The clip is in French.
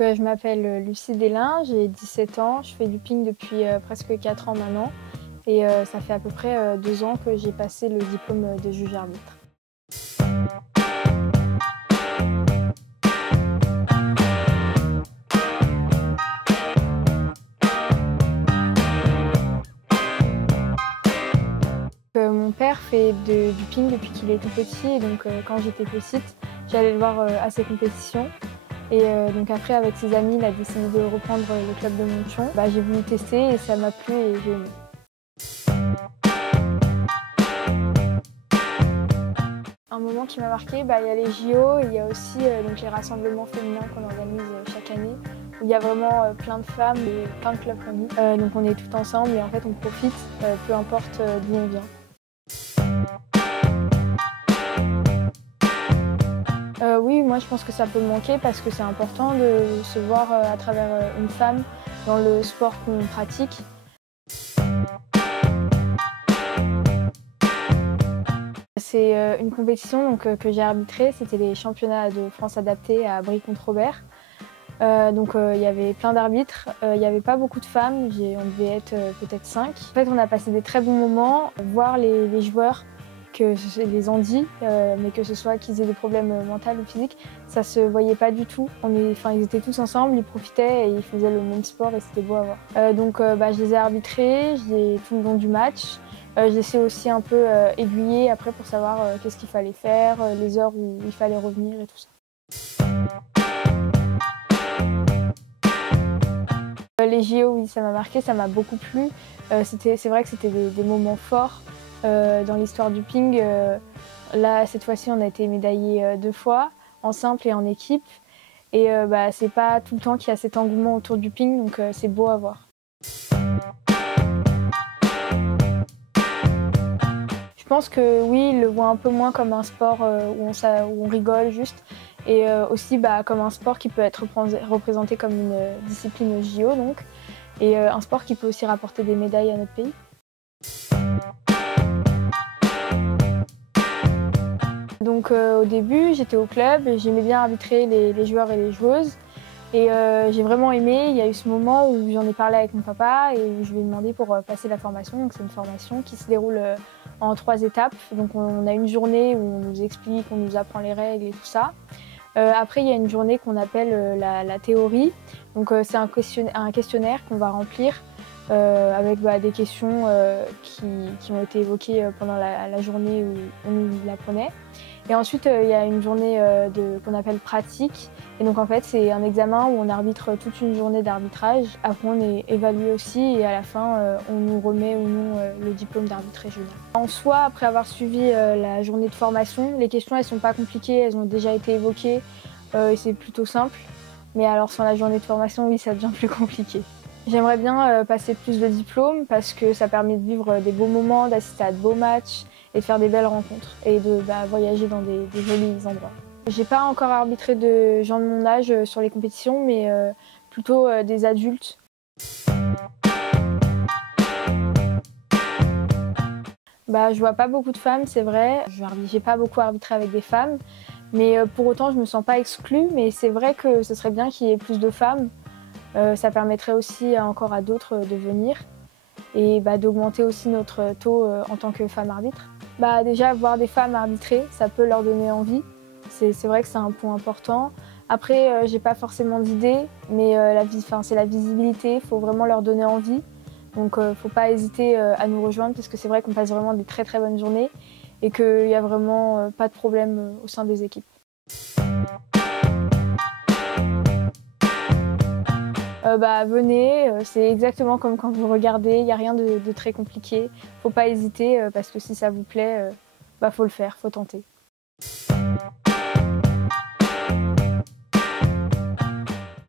Je m'appelle Lucie Délin, j'ai 17 ans, je fais du ping depuis presque 4 ans maintenant et ça fait à peu près 2 ans que j'ai passé le diplôme de juge arbitre. Mon père fait du ping depuis qu'il est tout petit et donc quand j'étais petite, j'allais le voir à ses compétitions. Et donc après, avec ses amis, il a décidé de reprendre le club de Montion. J'ai voulu tester et ça m'a plu et j'ai aimé. Un moment qui m'a marqué, il y a les JO et il y a aussi donc les rassemblements féminins qu'on organise chaque année. Où il y a vraiment plein de femmes et plein de clubs réunis. Donc on est tous ensemble et en fait on profite, peu importe d'où on vient. Oui, moi je pense que ça peut me manquer parce que c'est important de se voir à travers une femme dans le sport qu'on pratique. C'est une compétition que j'ai arbitrée, c'était les championnats de France adaptés à Brie-Comte-Robert. Il y avait plein d'arbitres, il n'y avait pas beaucoup de femmes, on devait être peut-être 5. En fait, on a passé des très bons moments, voir les joueurs, que les handis, mais que ce soit qu'ils aient des problèmes mentaux ou physiques, ça se voyait pas du tout. Ils étaient tous ensemble, ils profitaient et ils faisaient le même sport et c'était beau à voir. Je les ai arbitrés, tout le long du match. Je les ai aussi un peu aiguillés après pour savoir qu'est-ce qu'il fallait faire, les heures où il fallait revenir et tout ça. Les JO, oui, ça m'a marqué, ça m'a beaucoup plu. C'est vrai que c'était des moments forts dans l'histoire du ping. Là, cette fois-ci, on a été médaillés 2 fois, en simple et en équipe. Et c'est pas tout le temps qu'il y a cet engouement autour du ping, donc c'est beau à voir. Je pense que oui, ils le voient un peu moins comme un sport où on rigole juste. Et aussi comme un sport qui peut être représenté comme une discipline JO, donc. Et un sport qui peut aussi rapporter des médailles à notre pays. Donc au début, j'étais au club et j'aimais bien arbitrer les joueurs et les joueuses. Et j'ai vraiment aimé. Il y a eu ce moment où j'en ai parlé avec mon papa et où je lui ai demandé pour passer la formation. Donc c'est une formation qui se déroule en 3 étapes. Donc on a une journée où on nous explique, on nous apprend les règles et tout ça. Après, il y a une journée qu'on appelle la théorie. Donc c'est un questionnaire qu'on va remplir avec des questions qui ont été évoquées pendant la journée où on nous l'apprenait. Et ensuite, il y a une journée qu'on appelle pratique. Et donc en fait, c'est un examen où on arbitre toute une journée d'arbitrage. Après, on est évalué aussi et à la fin, on nous remet ou non le diplôme d'arbitre régional. En soi, après avoir suivi la journée de formation, les questions, elles sont pas compliquées, elles ont déjà été évoquées et c'est plutôt simple. Mais alors sans la journée de formation, oui, ça devient plus compliqué. J'aimerais bien passer plus de diplômes parce que ça permet de vivre des beaux moments, d'assister à de beaux matchs et de faire des belles rencontres et de voyager dans des jolis endroits. J'ai pas encore arbitré de gens de mon âge sur les compétitions, mais plutôt des adultes. Je vois pas beaucoup de femmes, c'est vrai. J'ai pas beaucoup arbitré avec des femmes, mais pour autant je me sens pas exclue. Mais c'est vrai que ce serait bien qu'il y ait plus de femmes. Ça permettrait aussi encore à d'autres de venir et d'augmenter aussi notre taux en tant que femme arbitre. Déjà, voir des femmes arbitrer, ça peut leur donner envie. C'est vrai que c'est un point important. Après, j'ai pas forcément d'idée, mais c'est la visibilité, il faut vraiment leur donner envie. Donc faut pas hésiter à nous rejoindre parce que c'est vrai qu'on passe vraiment des très très bonnes journées et qu'il n'y a vraiment pas de problème au sein des équipes. Venez, c'est exactement comme quand vous regardez, il n'y a rien de très compliqué. Faut pas hésiter parce que si ça vous plaît, faut le faire, faut tenter.